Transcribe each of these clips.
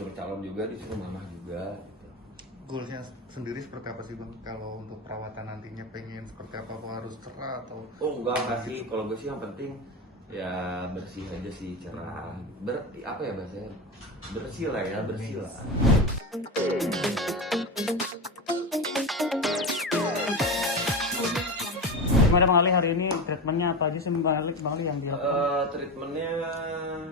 disuruh calon juga, disuruh mamah juga gitu. Goalsnya sendiri seperti apa sih Bang? Kalau untuk perawatan nantinya pengen seperti apa harus cerah atau? Enggak sih, kalau gue sih yang penting ya bersih aja sih, cerah. Apa ya bahasanya? Bersih lah ya, bersih lah. Gimana Bang Ali hari ini treatmentnya apa aja sih Bang Ali yang dilakukan? Treatmentnya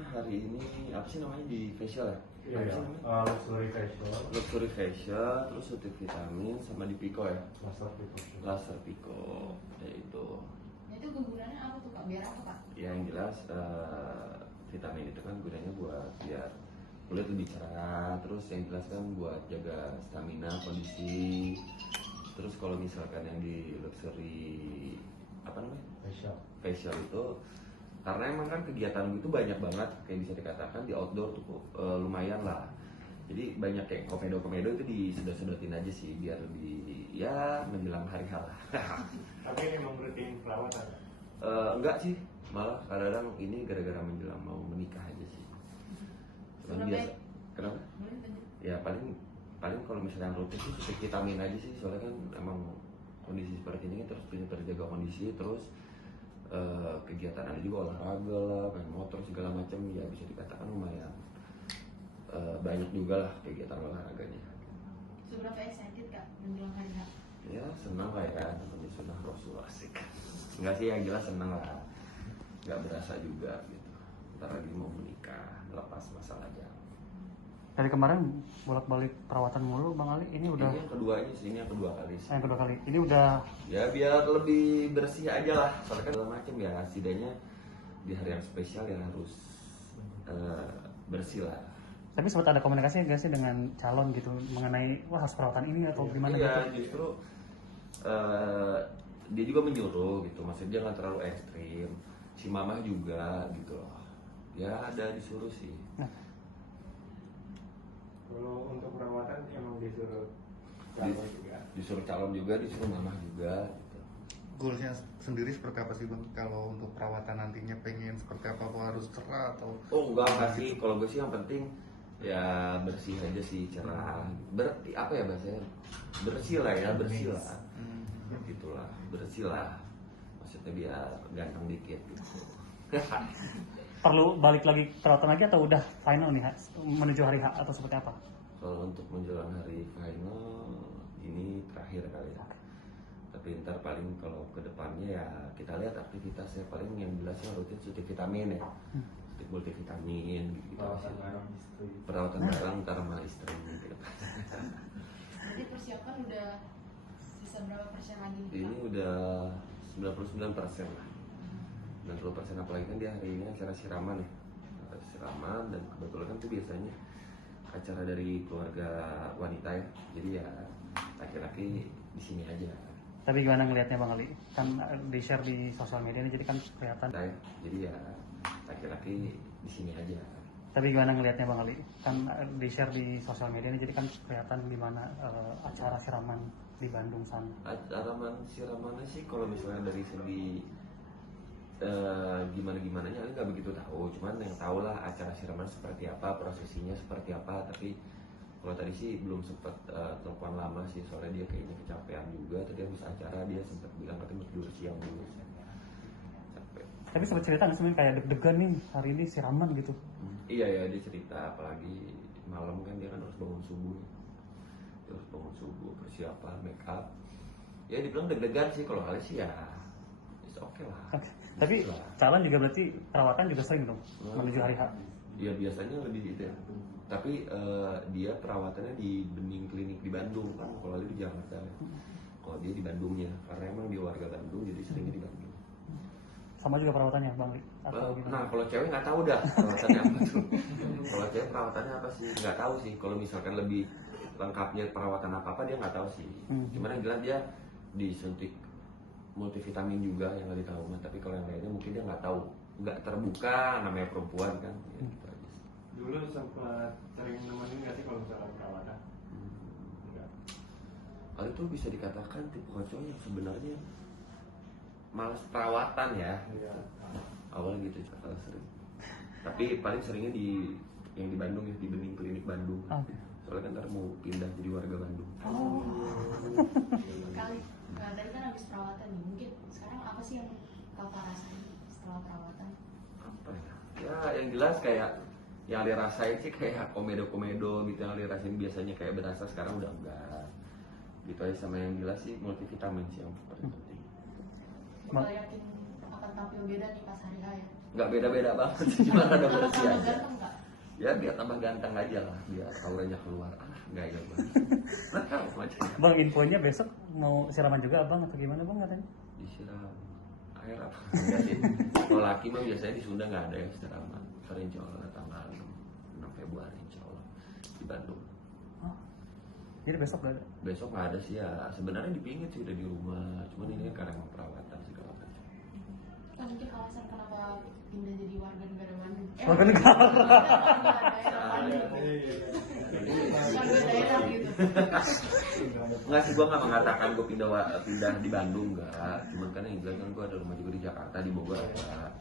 hari ini apa sih namanya di facial ya? Apa sih namanya? Luxury facial, Luxury facial, terus suntik vitamin sama di Pico ya? laser gitu. Laser Pico, ya itu. Itu kegunaannya apa tuh Kak? Biar apa Kak? Ya yang jelas vitamin itu kan gunanya buat biar kulit lebih cerah, terus yang jelas kan buat jaga stamina, kondisi. Terus kalau misalkan yang di luxury apa namanya? Facial itu karena emang kan kegiatan gue itu banyak banget, kayak bisa dikatakan di outdoor tuh lumayan lah. Jadi banyak kayak komedo itu disedot-sedotin aja sih biar lebih ya menjelang hari H lah. Tapi ini memang rutin perawatan. Enggak sih, malah kadang-kadang ini gara-gara menjelang mau menikah aja sih. Cuman biasa. Kenapa? Boleh lanjut. Ya paling kalau misalnya rutin sih suntik vitamin aja sih, soalnya kan emang kondisi seperti ini kan terus terjaga kondisi, terus kegiatan ada juga olahraga lah, main motor segala macam, ya bisa dikatakan lumayan banyak juga lah kegiatan olahraganya. Seberapa excited Kak menjelang hari H? Ya senang lah ya, namanya sunnah Rasul, asik. Enggak sih, yang jelas senang lah, nggak berasa juga gitu. Ntar lagi mau menikah, lepas masalah aja. Dari kemarin bolak-balik perawatan mulu Bang Ali, ini udah Ini yang kedua sih, ini yang kedua kali sih. yang kedua kali. Ini udah Ya biar lebih bersih aja lah, soalnya kan segala macam ya, setidaknya di hari yang spesial ya harus bersih lah. tapi sempat ada komunikasi nggak sih dengan calon gitu mengenai wah harus perawatan ini atau gimana Iya, gitu? justru dia juga menyuruh gitu, maksudnya dia nggak terlalu ekstrim. Si mamah juga gitu loh, ya ada disuruh sih. Nah, Kalau untuk perawatan emang disuruh Di- calon juga. Disuruh calon juga, disuruh mamah juga gitu. Goalsnya sendiri seperti apa sih Bang? Kalau untuk perawatan nantinya pengen seperti apa harus cerah atau? Enggak sih, kalau gue sih yang penting ya bersih aja sih, cerah. Apa ya bahasanya? Bersih lah ya, bersih lah. Gitulah, bersih lah. Maksudnya biar ganteng dikit gitu. perlu balik lagi perawatan lagi atau udah final nih menuju hari H atau seperti apa? Kalau untuk menjelang hari final ini terakhir kali ya. Tapi ntar paling kalau ke depannya ya kita lihat aktivitasnya, paling yang jelasnya rutin suntik vitamin ya. Suntik multivitamin gitu. Perawatan bareng istri. Perawatan bareng ntar sama istri gitu. Berarti persiapan udah sisa berapa persen lagi nih Kak? Ini udah 99% lah. 90%, apalagi kan dia hari ini acara siraman ya. Acara siraman, dan kebetulan kan itu biasanya acara dari keluarga wanita ya. Jadi ya laki-laki di sini aja. Tapi gimana ngelihatnya Bang Ali? Kan di share di sosial media ini jadi kan kelihatan. Jadi ya laki-laki di sini aja. Tapi gimana ngelihatnya Bang Ali? Kan di share di sosial media ini jadi kan kelihatan di mana acara siraman di Bandung sana. Siramannya sih kalau misalnya dari segi gimana nya nggak begitu tahu, cuman yang tahu lah acara siraman seperti apa, prosesinya seperti apa. Tapi kalau tadi sih belum sempat telepon lama sih, soalnya dia kayaknya kecapean juga. Tadi habis acara dia sempat bilang katanya mau tidur siang dulu, capek. Tapi sempat cerita nggak sebenarnya kayak deg-degan nih hari ini siraman gitu? Iya ya, dia cerita, apalagi malam kan dia kan harus bangun subuh. Dia harus bangun subuh, persiapan, make up. Ya dibilang deg-degan sih, kalau kali sih ya oke lah. Oke. Tapi Lah. calon juga berarti perawatan juga sering dong menuju hari H. Ya biasanya lebih itu ya. Tapi dia perawatannya di Bening Klinik di Bandung kan, kalau dia di Jakarta ya. Kalau dia di Bandungnya, karena emang dia warga Bandung jadi seringnya di Bandung. Sama juga perawatannya Bang Ali? Atau gimana? Nah kalau cewek nggak tahu dah perawatannya apa tuh. Kalau cewek perawatannya apa sih nggak tahu sih. Kalau misalkan lebih lengkapnya perawatan apa dia nggak tahu sih. Cuman yang jelas dia disuntik multivitamin juga yang nggak ditahu. Tapi kalau yang lainnya mungkin dia nggak tahu, nggak terbuka, namanya perempuan kan. Ya, gitu aja sih. Dulu sempat sering nemenin nggak sih kalau misalnya perawatan? Enggak. Kalau itu bisa dikatakan tipe kocok yang sebenarnya malas perawatan ya. Iya. Awal gitu kalau sering. Tapi paling seringnya di yang di Bandung ya, di Bening Klinik Bandung. Oke. Soalnya kan ntar mau pindah jadi warga Bandung. Kali tadi kan habis perawatan nih, mungkin sekarang apa sih yang kakak rasain setelah perawatan? Apa ya? Ya yang jelas kayak yang Ali rasain sih kayak komedo-komedo gitu, yang Ali rasain biasanya kayak berasa, sekarang udah enggak gitu aja. Sama yang jelas sih multivitamin sih yang paling penting. Bakal yakin akan tampil beda nih pas hari H ya? Nggak beda-beda banget sih, cuma ada Bakal bersih tambah aja. ganteng nggak? Ya biar tambah ganteng aja lah, biar auranya keluar. Gaya banget. Nggak tahu macam Bang, infonya besok mau siraman juga abang atau gimana bang katanya? disiram air apa? Enggak sih. Kalau laki mah biasanya di Sunda nggak ada yang siraman. Ntar insya Allah tanggal 6 Februari insya Allah di Bandung. Oh. Jadi besok gak ada? Besok nggak ada sih ya. Sebenarnya dipingit sih udah di rumah. Cuman ini kan karena perawatan segala macam. Oh, mungkin alasan kenapa pindah jadi warga negara Bandung? Warga negara. Warga daerah gitu. Nggak sih, gue nggak mengatakan gue pindah di Bandung, nggak. Cuman kan yang jelas kan gue ada rumah juga di Jakarta, di Bogor ada.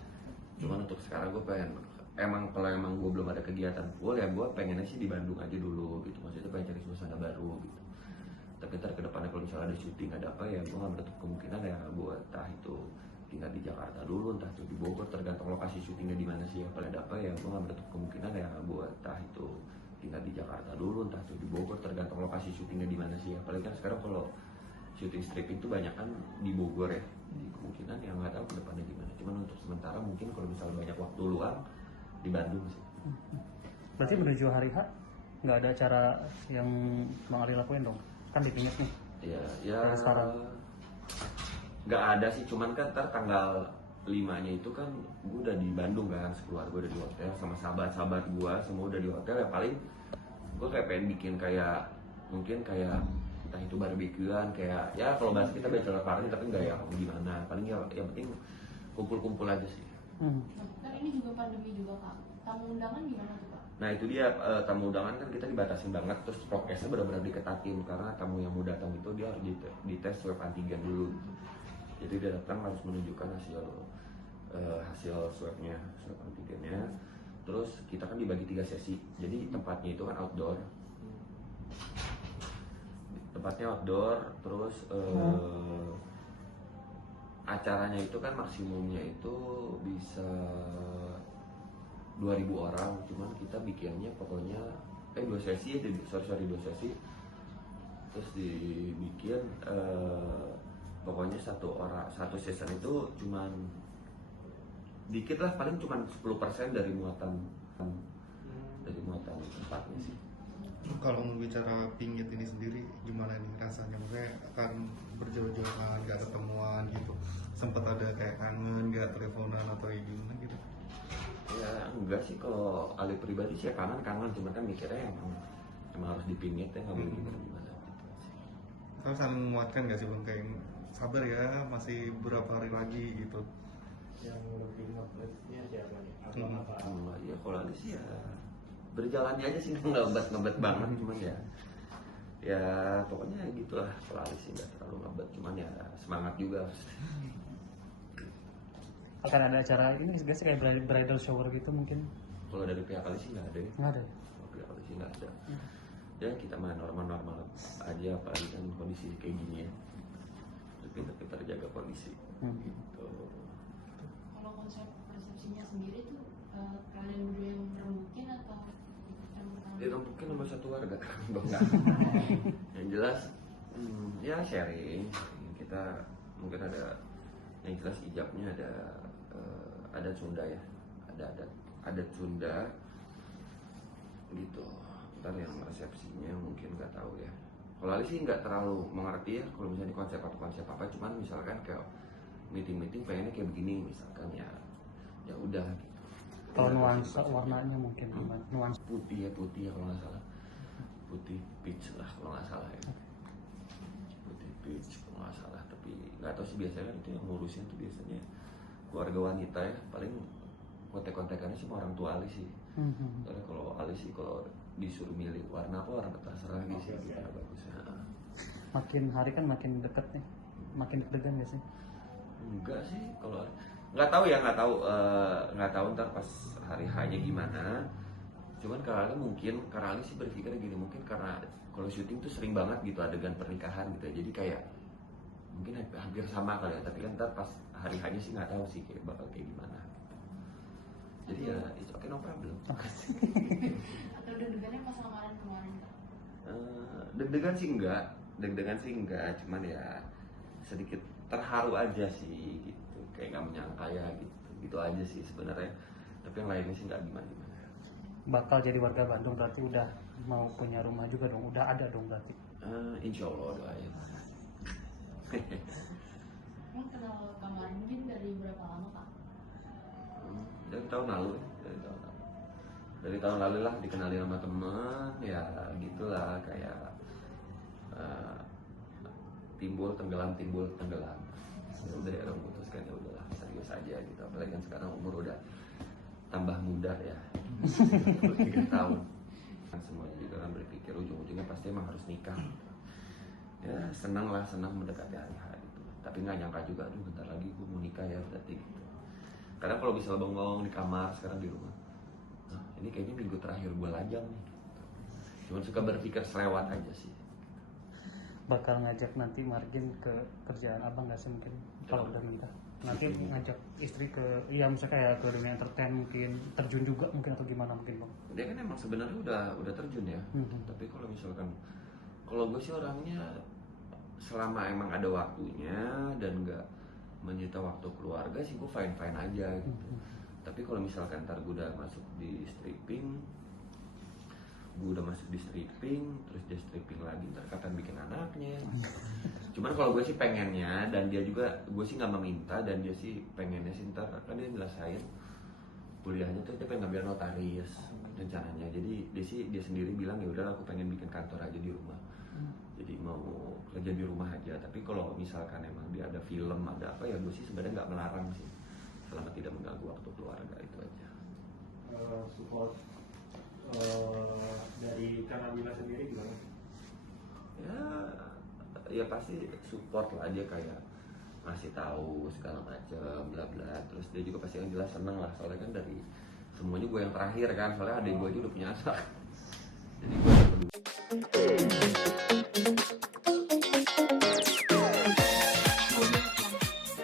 Cuman untuk sekarang gue pengen, kalau emang gue belum ada kegiatan full ya gue pengennya sih di Bandung aja dulu gitu. Maksudnya pengen cari suasana baru gitu. Tapi ntar kedepannya kalau misalnya ada syuting ada apa ya gue nggak menutup kemungkinan ya gue entah itu tinggal di Jakarta dulu, entah itu di Bogor, tergantung lokasi syutingnya di mana sih ya. Kalau ada apa ya gue nggak menutup kemungkinan ya gue entah itu tinggal di Jakarta dulu, entah itu di Bogor, tergantung lokasi syutingnya di mana sih ya. Apalagi kan sekarang kalau syuting stripping itu banyak kan di Bogor ya. Jadi kemungkinan yang nggak tahu ke depannya gimana. Cuman untuk sementara mungkin kalau misalnya banyak waktu luang di Bandung sih. Berarti menuju hari H nggak ada acara yang Bang Ali lakuin dong? Kan dipingit nih. Iya, ya Kayak sekarang. nggak ada sih, cuman kan ntar tanggal 5-nya itu kan gue udah di Bandung kan, sekeluarga udah di hotel sama sahabat-sahabat gue semua udah di hotel ya. Paling gue kayak pengen bikin kayak mungkin kayak entah itu barbekyuan kayak ya kalau bahas kita bachelor party tapi nggak yang gimana, paling ya yang penting kumpul-kumpul aja sih. Hmm. Nah, kan ini juga pandemi juga kak. Tamu undangan gimana tuh kak? Nah itu dia, tamu undangan kan kita dibatasin banget, terus prokesnya benar-benar diketatin karena tamu yang mau datang itu dia harus dites swab antigen dulu gitu. Jadi dia datang harus menunjukkan hasil swabnya, swab antigennya. Terus kita kan dibagi 3 sesi, jadi tempatnya itu kan outdoor. Tempatnya outdoor, terus acaranya itu kan maksimumnya itu bisa 2.000 orang, cuman kita bikinnya pokoknya 2 sesi, 2 sesi. Terus dibikin pokoknya satu season itu cuman dikit lah, paling cuman 10% dari muatan tempatnya sih. Kalau bicara pingit ini sendiri gimana nih rasanya? Maksudnya akan berjauh-jauhan, nggak ketemuan gitu. Sempat ada kayak kangen, nggak teleponan atau gimana gitu? Ya enggak sih, kalau Ali pribadi sih ya kangen, cuman kan mikirnya emang harus dipingit ya, nggak boleh gimana gitu sih. Kalau saling menguatkan nggak sih bang, kayak sabar ya, masih beberapa hari lagi gitu. Yang lebih ngeblesnya siapa nih? Apa? Ya kalau Ali sih ya berjalannya aja sih, ngebet banget, cuman ya pokoknya gitulah. Kalau Ali sih nggak terlalu ngebet, cuman ya semangat juga. Akan ada acara ini guys kayak bridal shower gitu mungkin? Kalau dari pihak Ali sih nggak ada ya. Nggak ada. Kalau pihak Ali sih nggak ada. Ya kita mah normal aja, apalagi kan kondisi kayak gini ya. Kita jaga kondisi. Gitu. Kalau konsep resepsinya sendiri tuh kalian berdua yang rembukin atau yang pertama? Mungkin nomor satu warga enggak. Yang jelas ya sharing. Kita mungkin ada yang jelas ijabnya ada Sunda ya, ada Sunda gitu. Ntar yang resepsinya mungkin nggak tahu ya. Kalau Ali sih nggak terlalu mengerti ya kalau misalnya konsep apa, cuman misalkan kayak meeting pengennya kayak begini misalkan ya udah gitu. Kalau nuansa warnanya mungkin gimana? Nuansa Putih ya kalau nggak salah, putih peach lah kalau nggak salah ya, putih peach kalau nggak salah. Tapi nggak tahu sih, biasanya kan itu yang ngurusin tuh biasanya keluarga wanita ya, paling kontek-kontekannya sih sama orang tua Ali sih. Karena kalau Ali sih kalau disuruh milih warna apa, warna terserah gitu sih, gitu bagusnya. makin hari kan makin deket nih, makin deg-degan gak sih? Enggak sih, kalau nggak tahu ntar pas hari hanya gimana. Cuman karena mungkin karena Ali sih berpikir gini, mungkin karena kalau syuting tuh sering banget gitu adegan pernikahan gitu ya, jadi kayak mungkin hampir sama kali ya, tapi kan ntar pas hari hanya sih nggak tahu sih kayak bakal kayak gimana. Jadi ya it's okay, no problem. Atau deg-degannya pas lamaran kemarin Kak? Deg-degan sih enggak, cuman ya sedikit terharu aja sih gitu, kayak nggak menyangka ya gitu aja sih sebenarnya. Tapi yang lainnya sih nggak gimana. Bakal jadi warga Bandung berarti udah mau punya rumah juga dong, udah ada dong berarti. Insya Allah doain. Emang kenal Kamarin mungkin dari berapa lama Kak? Dari tahun lalu dari tahun lalu lah dikenalin sama temen ya gitulah kayak timbul tenggelam ya udah ya orang putuskan ya udahlah serius aja gitu, apalagi kan sekarang umur udah tambah muda ya 3 tahun kan, semuanya juga kan berpikir ujung-ujungnya pasti emang harus nikah ya, senang mendekati hari gitu, tapi nggak nyangka juga aduh bentar lagi gue mau nikah ya berarti gitu. Karena kalau bisa bengong di kamar, sekarang di rumah. Nah, ini kayaknya minggu terakhir gue lajang nih. Cuman suka berpikir selewat aja sih. Bakal ngajak nanti Margin ke kerjaan abang nggak sih mungkin kalau udah nikah? Nanti ngajak istri ke, ya misalnya kayak ke dunia entertain mungkin, terjun juga mungkin atau gimana mungkin bang? Dia kan emang sebenarnya udah terjun ya. Tapi kalau misalkan, kalau gue sih orangnya selama emang ada waktunya dan nggak menyita waktu keluarga sih gue fine aja gitu. Tapi kalau misalkan ntar gue udah masuk di stripping, terus dia stripping lagi, ntar kapan bikin anaknya. Cuman kalau gue sih pengennya, dan dia juga, gue sih nggak meminta, dan dia sih pengennya sih ntar kan dia nyelesain kuliahnya tuh, dia pengen ngambil notaris rencananya. Jadi dia sendiri bilang ya udah aku pengen bikin kantor aja di rumah. Jadi mau kerja di rumah aja. Tapi kalau misalkan emang dia ada film, ada apa ya gue sih sebenarnya nggak melarang sih, selama tidak mengganggu waktu keluarga, itu aja. Support dari Kak Nabila sendiri gimana? Ya pasti support lah, dia kayak ngasih tahu segala macam bla bla. Terus dia juga pasti yang jelas seneng lah, soalnya kan dari semuanya gue yang terakhir kan, soalnya adik gue aja udah punya anak. Jadi gue